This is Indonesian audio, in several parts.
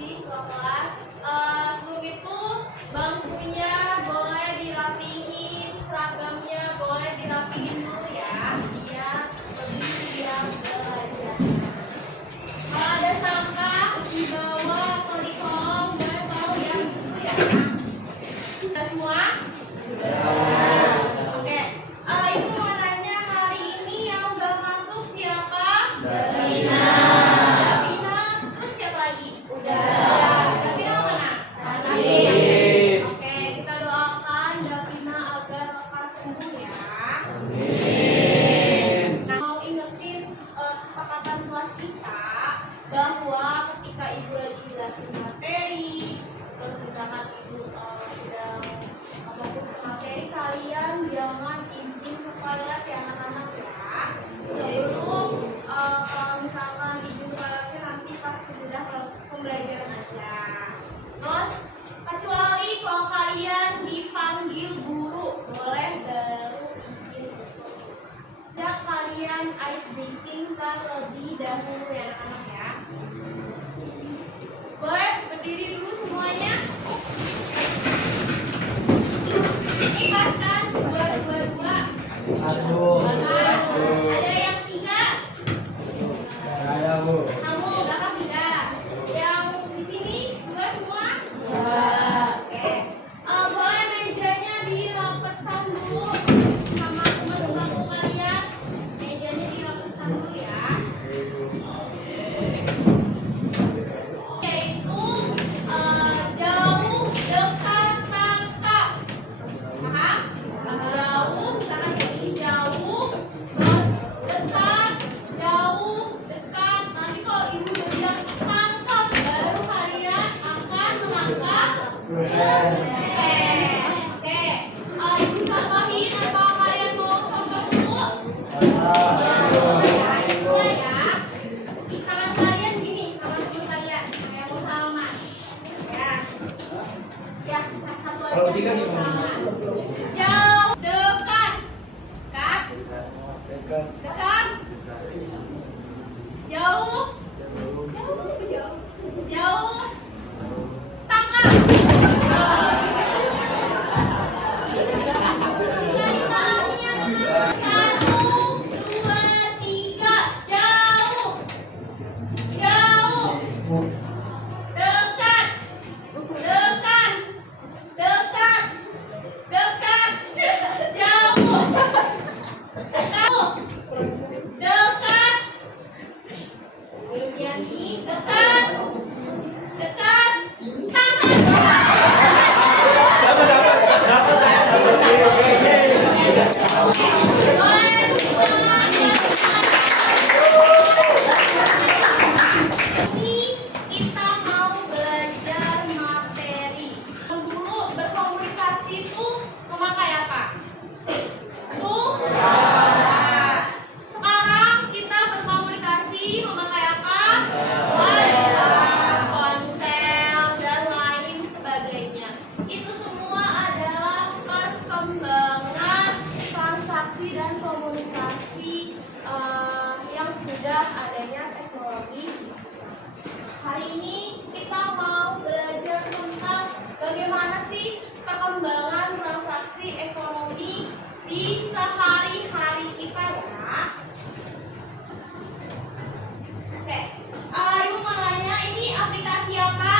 kasih ketua kelas. Sebelum itu bangkunya boleh dirapihin, seragamnya boleh dirapihin dulu ya, biar lebih siap belajar. Kalau ada sampah di bawah atau di kolong, boleh tahu yang itu ya. Sudah semua? Oke. Ibu mau nanya, hari ini yang udah masuk siapa? Davina. Terus siapa lagi? Udah. Davina mana? Amin. Oke, kita doakan Davina agar lekas sembuh ya. Amin. Nah, mau ingetin kesepakatan kelas kita bahwa ketika ibu lagi jelasin materi, terus misalkan ibu sedang fokus ke materi, kalian jangan izin ke toilet ya anak-anak ya. Sebelum kalau misalkan izin ke toiletnya nanti pas sudah pembelajaran aja. Terus kecuali kalau kalian dipanggil guru, boleh baru izin untuk dan kalian ice breaking terlebih dahulu ya anak-anak ya. Boleh berdiri dulu semuanya. Ingat kan? Dua. Ada yang 3? Ada, Bu. Kamu belakang 3. Yang di sini 2 semua? Oke. Boleh mejanya dirapetkan dulu sama teman-teman kalian. Mejanya dirapetkan dulu ya. Yaitu jauh, dekat, tangkap. Paham? Jauh, misalkan kayak ini jauh, terus dekat, jauh, dekat. Nanti kalau ibu udah bilang tangkap, baru kalian akan menangkap. Oke. Ibu contohin atau kalian mau contoh dulu? Mulai ya. Tangan kalian gini, tangan dulu kalian kayak mau salaman. Ya, satu aja. Kalau 3 gimana? Jauh, dekat, dekat, jauh, jauh, tangkap. Satu, dua, tiga, jauh, jauh, dekat, dekat, dekat, dekat, jauh, jauh, dekat, jadi dekat, dekat, ini kita mau belajar materi. Dulu berkomunikasi itu memakai apa? Suara. Sekarang kita berkomunikasi memakai apa? Ponsel dan lain sebagainya. Itu semua adalah perkembangan transaksi dan komunikasi yang sudah adanya teknologi. Hari ini kita mau belajar tentang bagaimana sih perkembangan transaksi ekonomi di sehari-hari kita ya. Oke, ibu mau nanya, ini aplikasi apa?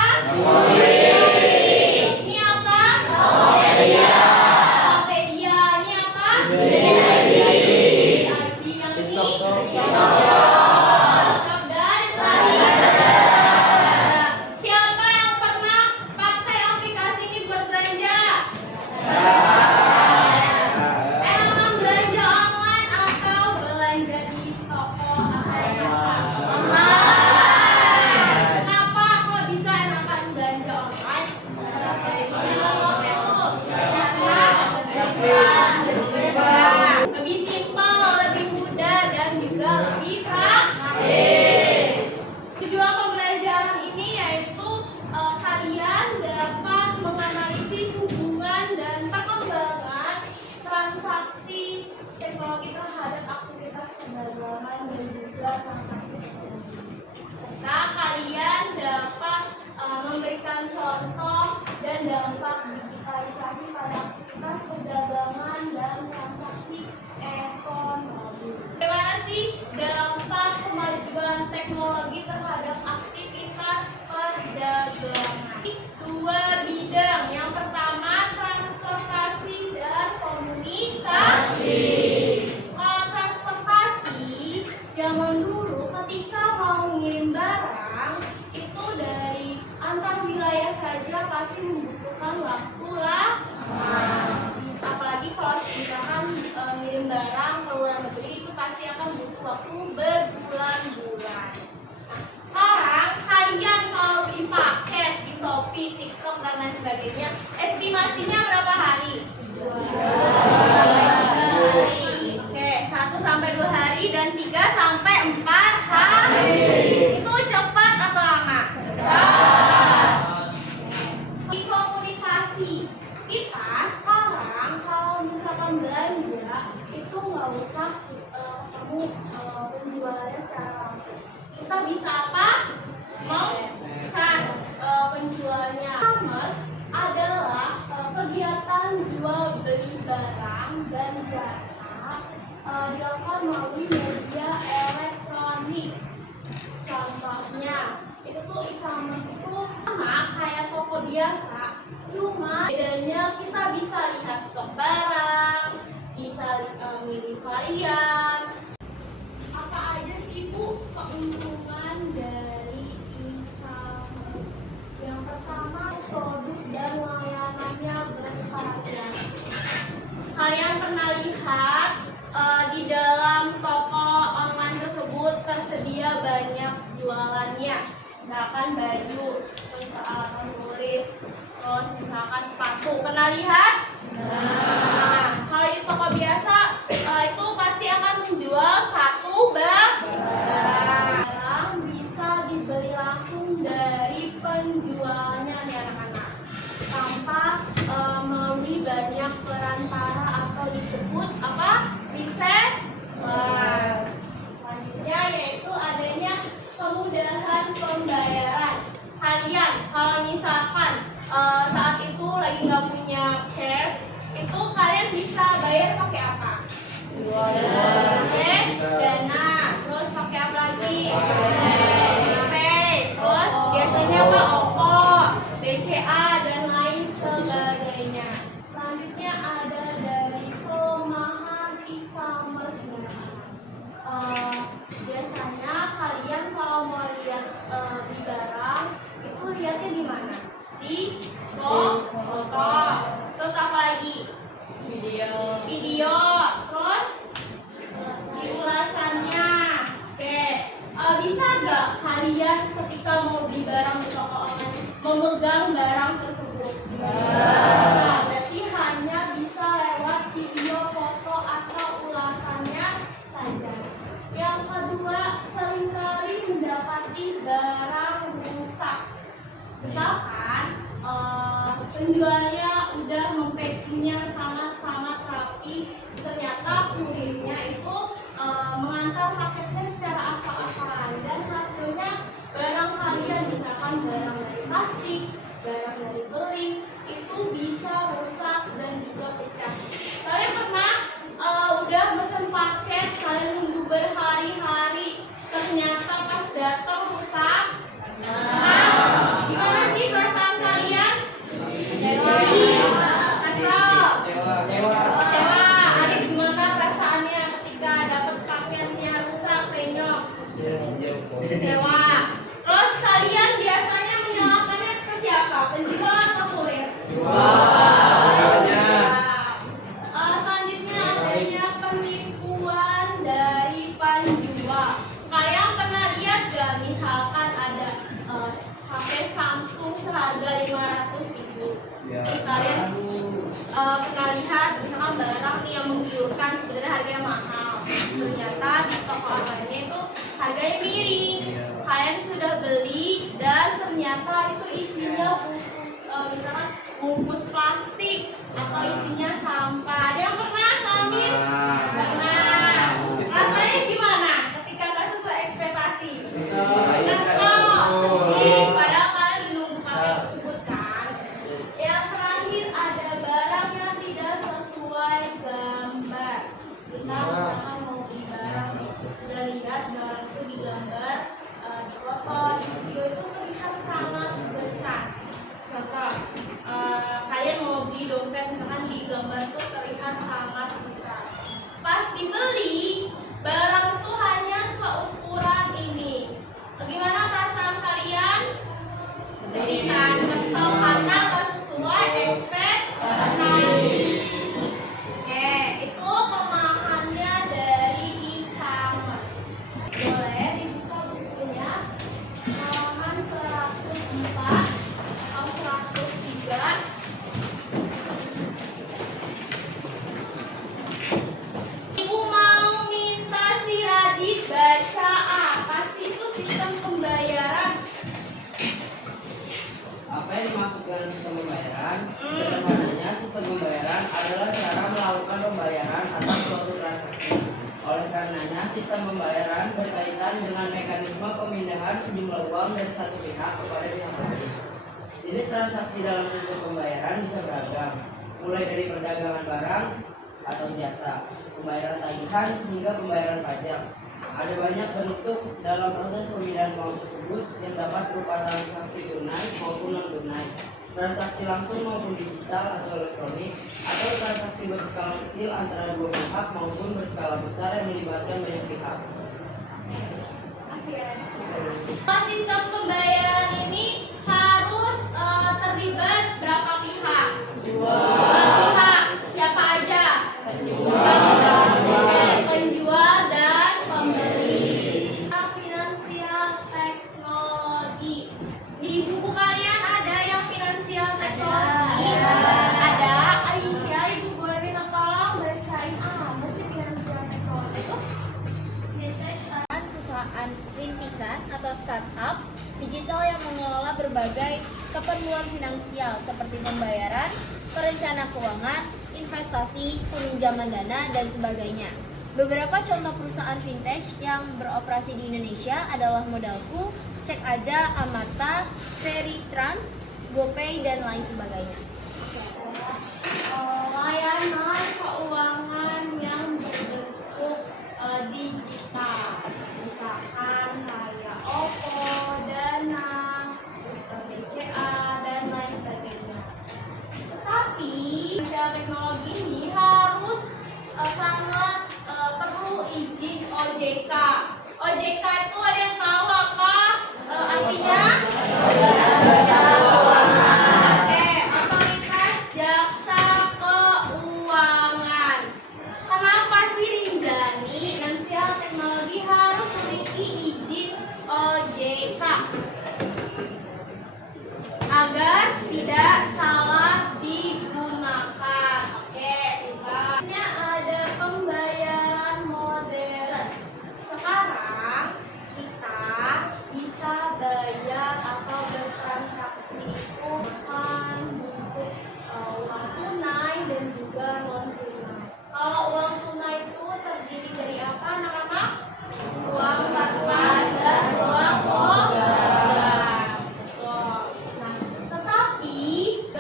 Ini apa? Tokopedia. Ini apa? ID yang ini? Dan tadi siapa yang pernah pakai aplikasi ini buat belanja? Emang belanja online atau belanja di toko atau pasar? Online. Kenapa kok bisa enakan belanja online? Lebih simpel, lebih mudah, dan juga lebih praktis. Tujuan pembelajaran ini yaitu kalian dapat menganalisis hubungan dan perkembangan transaksi teknologi terhadap aktivitas perdagangan dan juga transaksi ekonomi. Serta kalian dapat dampak digitalisasi pada aktivitas perdagangan dan transaksi ekonomi. Bagaimana sih dampak kemajuan teknologi terhadap aktivitas perdagangan? Dua bidang. Yang pertama transportasi dan komunikasi. Kalau transportasi, zaman dulu ketika mau ngirim barang itu dari antar wilayah saja pasti membutuhkan waktu lama. Apalagi kalau misalkan ngirim barang ke luar negeri itu pasti akan butuh waktu berbulan-bulan. Sekarang kalian kalau beli paket di Shopee, TikTok dan lain sebagainya, estimasinya berapa hari? 2 hari. Oke, 1 sampai 2 hari dan 3 sampai 4 hari. Itu cepat atau lama? Cepat. Di komunikasi kita sekarang kalau misalkan belanja itu nggak usah ketemu penjualnya secara langsung. Kita bisa apa? Mau chat penjualnya. E-commerce adalah kegiatan jual beli barang dan jasa dilakukan melalui media elektronik. Contohnya itu tuh e-commerce itu sama kayak toko biasa, cuma bedanya kita bisa lihat stok barang, bisa milih varian. Apa aja sih Bu keuntungan dari e-commerce? Yang pertama, produk dan layanannya bervariasi. Kalian pernah lihat di dalam toko online tersebut tersedia banyak jualannya, misalkan baju, terus peralatan tulis, terus misalkan sepatu. Pernah lihat? Nah, kalau di toko biasa itu pasti akan menjual satu barang bisa dibeli langsung dari penjualnya nih anak-anak, tanpa melalui banyak perantara atau disebut apa? Reseller. Selanjutnya yaitu adanya kemudahan pembayaran. Kalian kalau misalkan saat itu lagi nggak punya cash, itu kalian bisa bayar pakai apa? Pakai Dana. Terus pakai apa lagi? Pay. Terus biasanya apa? OVO, BCA dan lain sebagainya. Selanjutnya ada dari kelemahan e-commerce. Biasanya kalian kalau mau lihat beli barang itu lihatnya di mana? Di foto. Terus apa lagi? Video. Terus di ulasannya. Oke. Bisa nggak kalian ketika mau beli barang di toko online memegang barang tersebut? Bisa. Berarti hanya bisa lewat video, foto atau ulasannya saja. Yang kedua, seringkali mendapati barang rusak. Misalkan penjualnya udah mempacking-nya sangat-sangat rapi, ternyata kurirnya itu mengantar paketnya secara asal-asalan dan hasilnya barang kalian, misalkan barang dari plastik, barang dari beling, itu bisa rusak dan juga pecah. Kalian pernah udah pesen paket, kalian nunggu berhari-hari, ternyata pas datang rusak? Nah, gimana sih perasaan kalian? Kecewa. Arif, gimana perasaannya ketika dapat paketnya rusak, penyok? Kecewa. Terus kalian biasanya menyalahkannya ke siapa? Penjual atau kurir? Selanjutnya adanya penipuan dari penjual. Kalian pernah lihat gak misalkan ada HP Samsung seharga 500.000? Terus kalian pernah lihat misalkan barang nih yang menggiurkan, sebenarnya harganya mahal, ternyata di toko online itu harganya miring. Kalian sudah beli dan ternyata itu isinya misalkan bungkus plastik atau isinya sampah. Ada yang pernah ngalamin? Pernah. Rasanya gimana ketika nggak sesuai ekspektasi? Kesel, sedih, padahal kalian menunggu paket tersebut kan? Ya berkaitan dengan mekanisme pemindahan sejumlah uang dari satu pihak kepada pihak lain. Jenis transaksi dalam bentuk pembayaran bisa beragam, mulai dari perdagangan barang atau jasa, pembayaran tagihan, hingga pembayaran pajak. Ada banyak bentuk dalam proses pemindahan uang tersebut yang dapat berupa transaksi tunai maupun non-tunai, transaksi langsung maupun digital atau elektronik, atau transaksi berskala kecil antara dua pihak maupun berskala besar yang melibatkan banyak pihak. Sistem pembayaran ini harus terlibat berapa pihak? Dua pihak. Siapa aja? Penjual dan pembeli. Finansial teknologi. Di buku kalian ada yang finansial teknologi? Ada. Aisyah, ibu boleh minta tolong bacain apa sih finansial teknologi itu? Perusahaan rintisan atau startup digital yang mengelola berbagai keperluan finansial seperti pembayaran, perencana keuangan, investasi, peminjaman dana, dan sebagainya. Beberapa contoh perusahaan fintech yang beroperasi di Indonesia adalah Modalku, Cek Aja, Amarta, Veritrans, GoPay, dan lain sebagainya. Layanan keuangan yang berbentuk digital, misalkan kayak OVO, Dana, BCA, dan lain sebagainya. Tetapi teknologi ini harus sangat perlu izin OJK. OJK itu ada yang tahu apa artinya? Otoritas Jasa Keuangan. Kenapa sih Rinjani finansial teknologi harus memiliki izin OJK? Agar tidak salah digunakan. Oke, ini ada pembayaran modern. Sekarang kita bisa bayar atau bertransaksi itu bukan bentuk uang tunai dan juga non tunai. Kalau uang tunai itu terdiri dari apa, anak-anak? Uang kertas dan uang logam. Nah, tetapi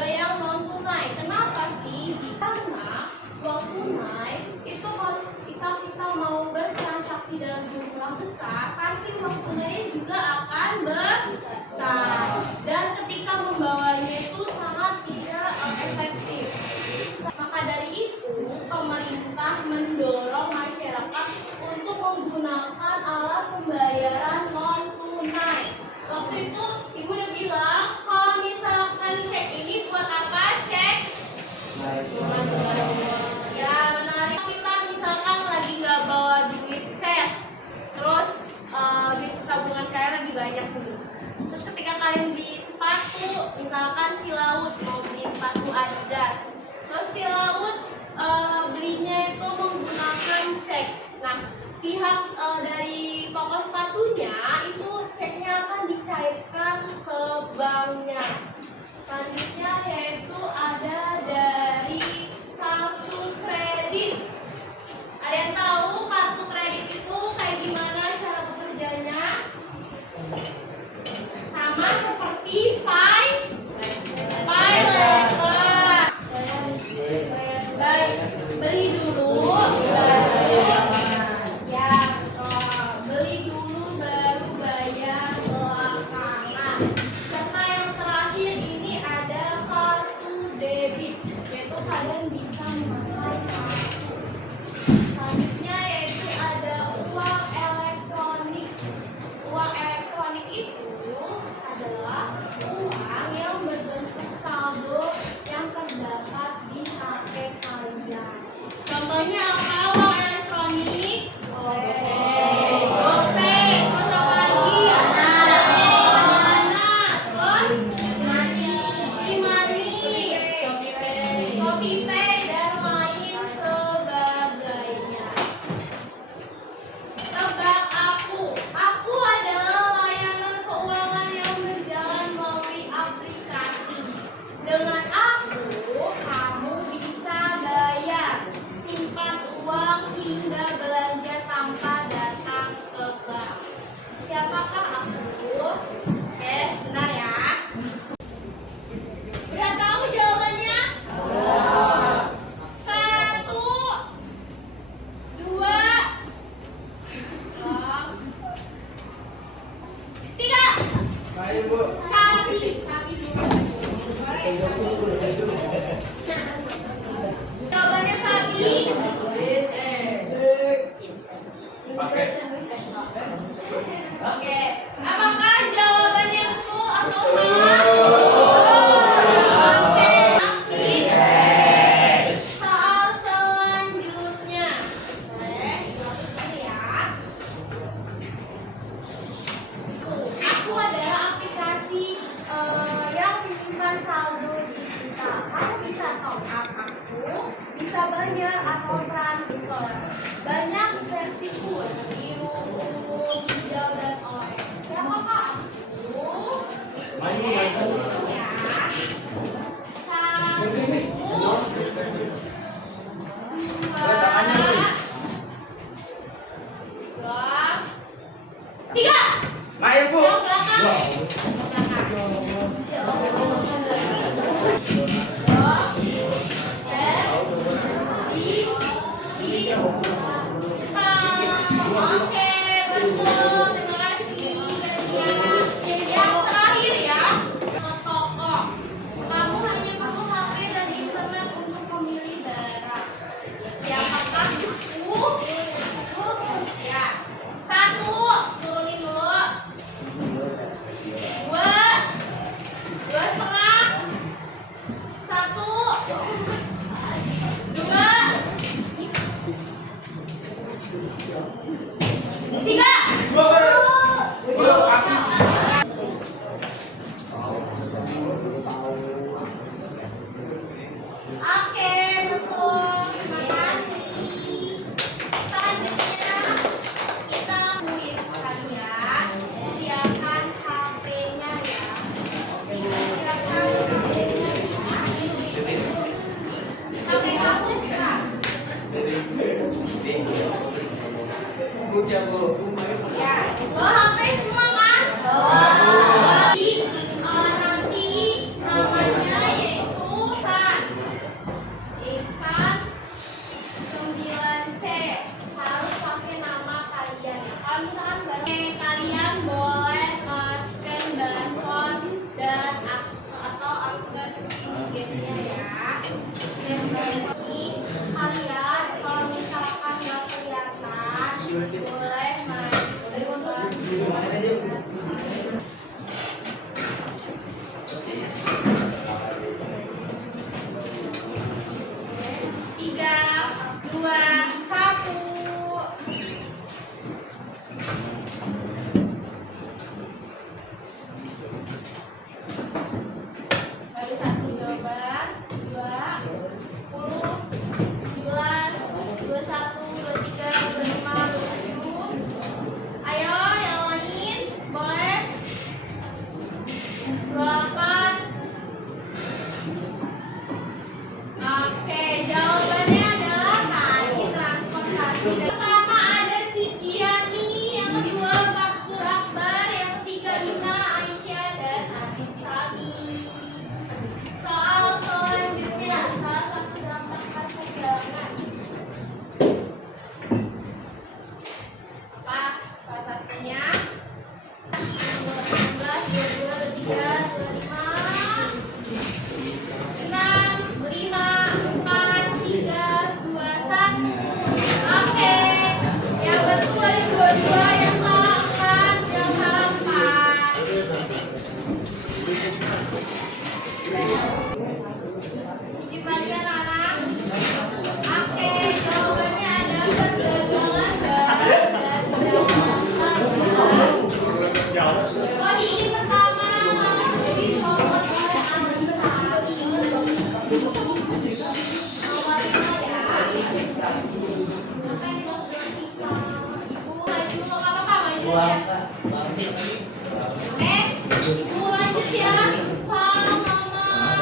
yang non tunai, kenapa sih? Karena uang tunai itu kalau kita mau bertransaksi dalam jumlah besar, pasti uang tunai juga akan besar. Dan ketika membawanya itu sangat tidak efektif. Maka dari itu, pemerintah mendorong masyarakat untuk menggunakan alat pembayaran non tunai. Waktu itu ibu udah bilang kalau misalkan cek ini buat apa cek? Ya menarik. Kita misalkan lagi nggak bawa duit cash, terus duit tabungan kalian lagi banyak dulu. Terus ketika kalian beli sepatu, misalkan si Laut mau beli sepatu Adidas, terus si Laut belinya itu menggunakan cek. Nah, pihak dari toko sepatunya itu ceknya akan dicairkan ke banknya. Selanjutnya yaitu ada dari kartu kredit. Ada yang tahu kartu kredit itu kayak gimana cara bekerjanya? Sama seperti pay letter. Baik, beli dulu, ya, beli dulu baru bayar belakangan. Serta yang terakhir ini ada kartu Ayo Bu. Sapi. Sapi juga. Boleh, sapi. Jawabannya sapi. Pakai. Oke. Apakah jawabannya betul atau salah? Oke. Soal selanjutnya. Boleh, dilakukan ya. Aku adalah aplikasi yang menyimpan saldo digital. Kamu bisa top up aku, bisa bayar atau transfer. Banyak versiku, biru, ungu, hijau, dan oranye. Siapakah aku? Main Ya. Bu. Tiga. Main Bu. Yang belakang. Oke, betul. Terima kasih. Yang terakhir ya, toko. Kamu hanya perlu HP dan internet untuk memilih barang. Siapakah aku? Ya. Satu, turunin dulu. Dua, dua setengah. Satu, dua, tiga. Bu, habis. Oke, betul. Terima kasih. Selanjutnya kita kuis kalian. Siapkan HP-nya ya. Siapkan HP-nya ya. HP kamu bisa. Bu ya Bu. Ya. Bawa HP semua kan? Jadi, nanti namanya yaitu San. Iksan 9C. Harus pakai nama kalian ya. Kalau misalkan barang kalian boleh scan barcode dan atau akses ini gamenya ya. Dan ini kalian kalau misalkan nggak kelihatan boleh main. Tiga, dua, satu. Baru satu jawaban. 20, 17, 21, 23, 25, 27. Ayo yang lain boleh. 28. Oke, jawabannya adalah tadi transportasi. Pertama ada Sidiani, yang kedua Faktur Akbar, yang ketiga Ina, Aisyah, dan Adit Sami. Soal selanjutnya, salah satu dampak perjalanan. Apa salah satunya? 19, 22, 23, 25. 6, 5, 4, 3, 2, 1. Oke. Yang betul dari dua-dua, yang salah 4, yang salah 4. Izin lagi anak-anak. Oke, jawabannya ada perdagangan barang dan jasa. Posisi pertama masih disorot oleh Andi Sari. Nomor 5 ya. Ibu maju, nggak apa-apa maju ya. Oke, ibu lanjut ya. Soal nomor 6.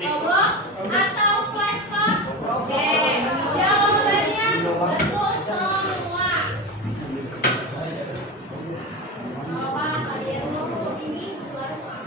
Robot atau flashcard? Oke, jawabannya betul semua. Apa kalian mau ini suara apa?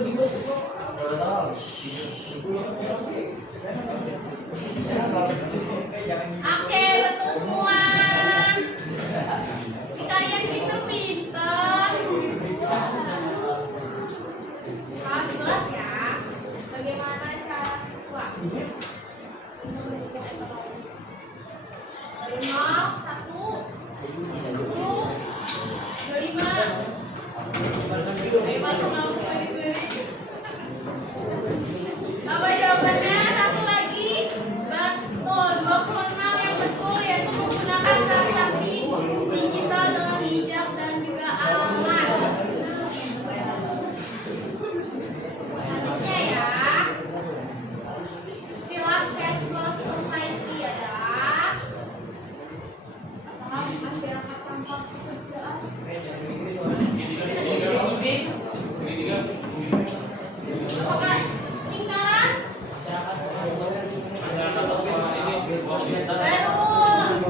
Oke, betul semua. Kalian pinter-pinter. Kelas 11 ya. Bagaimana cara siswa? Lima, satu, 25. Apa jawabannya? Satu lagi. Betul, 26 yang betul yaitu menggunakan transaksi digital dengan bijak dan juga alamat. Selanjutnya ya. Istilah cashless society adalah masyarakat tanpa pekerjaan. Apakah lingkaran? Baru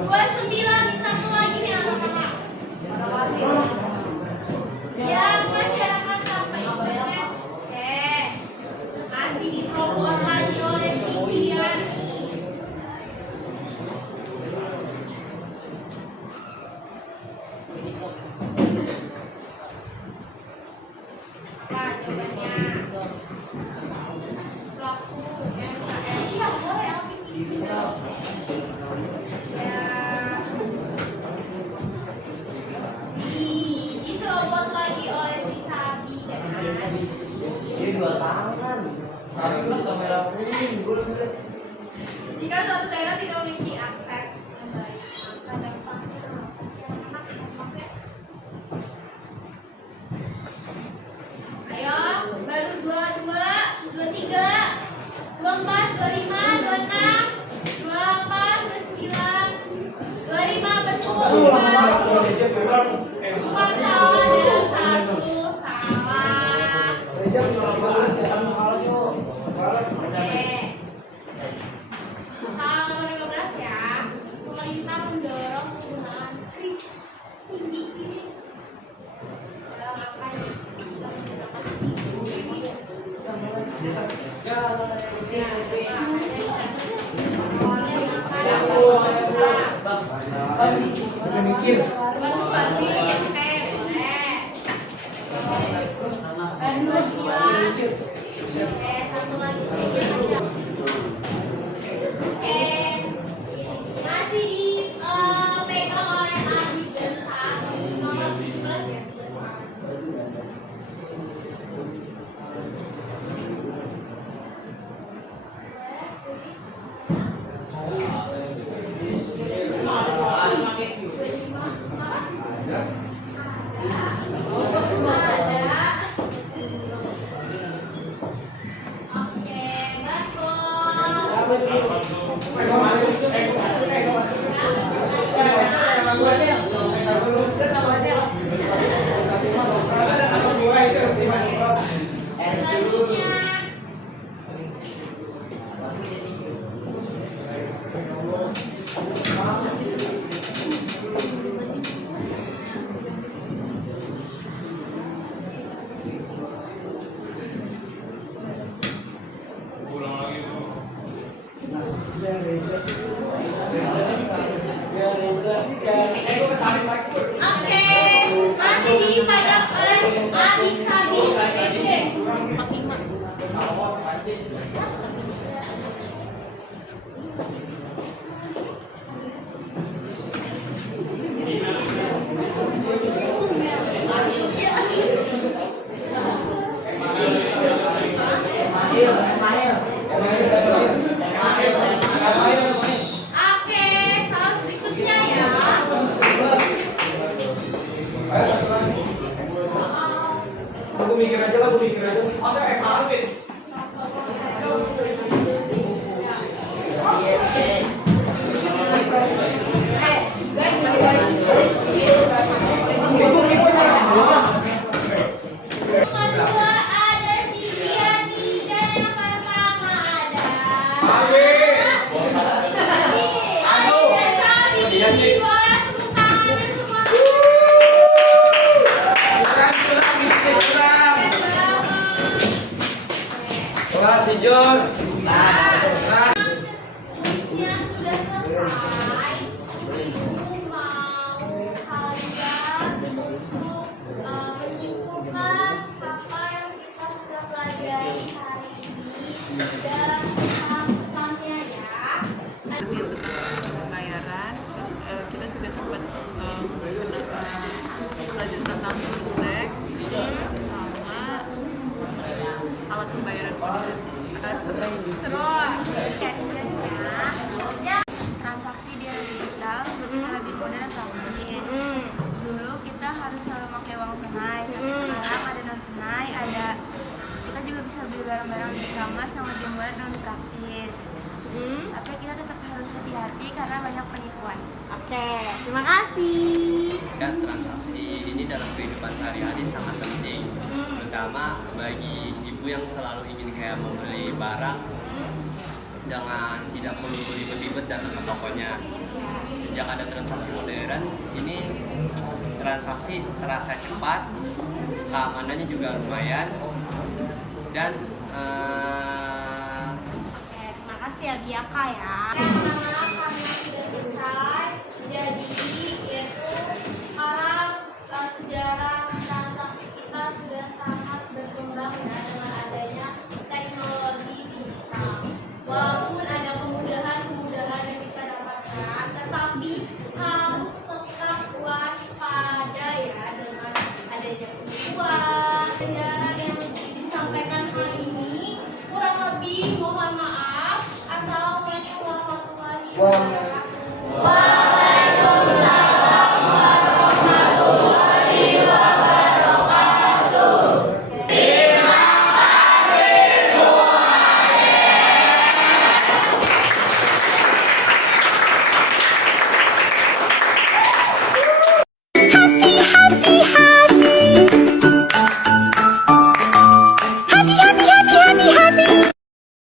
29 satu lagi nih anak-anak. Yang masyarakat tanpa internet. Oke. Masih dipromot lagi oleh si Diani. Apa jawabannya? Pelaku MKM. Iya, boleh Alvin di sini. Ya. Diserobot lagi oleh si Sabi dan Adi. Ini 2 tangan. Sabi plus kamera pring. Jika suatu daerah tidak memiliki akses yang baik, maka dampaknya dampaknya. Ayo, baru 22, 23, 24, 25, 26, 28, 29, 25 betul. Empat salah dan satu salah. Oke. Salah nomor 15 ya. Pemerintah mendorong penggunaan kris tinggi kris dalam apa nih? Dalam menggunakan tinggi kris. Satu lagi masih dipegang oleh Adi dan Sabi. Nomor 17 ya, sudah semangat. Oke, masih dipegang oleh Adi Sabi. Oke, tahun berikutnya ya. Aku mikir aja lah, aku mikir aja. Yang kedua ada si Diani dan yang pertama ada Adi dan Sabi. Boleh tepuk tangannya semua. Keren banget. Transaksi di era digital lebih mudah dan praktis. Dulu kita harus selalu pakai uang tunai, tapi sekarang ada non tunai, kita juga bisa beli barang-barang di e-commerce yang lebih murah dan praktis. Tapi kita tetap harus hati-hati karena banyak penipuan. Oke, terima kasih. Dan transaksi ini dalam kehidupan sehari-hari sangat penting, terutama bagi ibu yang selalu ingin kayak membeli barang dengan tidak perlu ribet-ribet datang ke tokonya. Sejak ada transaksi modern, ini transaksi terasa cepat, keamanannya juga lumayan, dan Terima kasih ya Biaka ya. Karena kami sudah selesai, jadi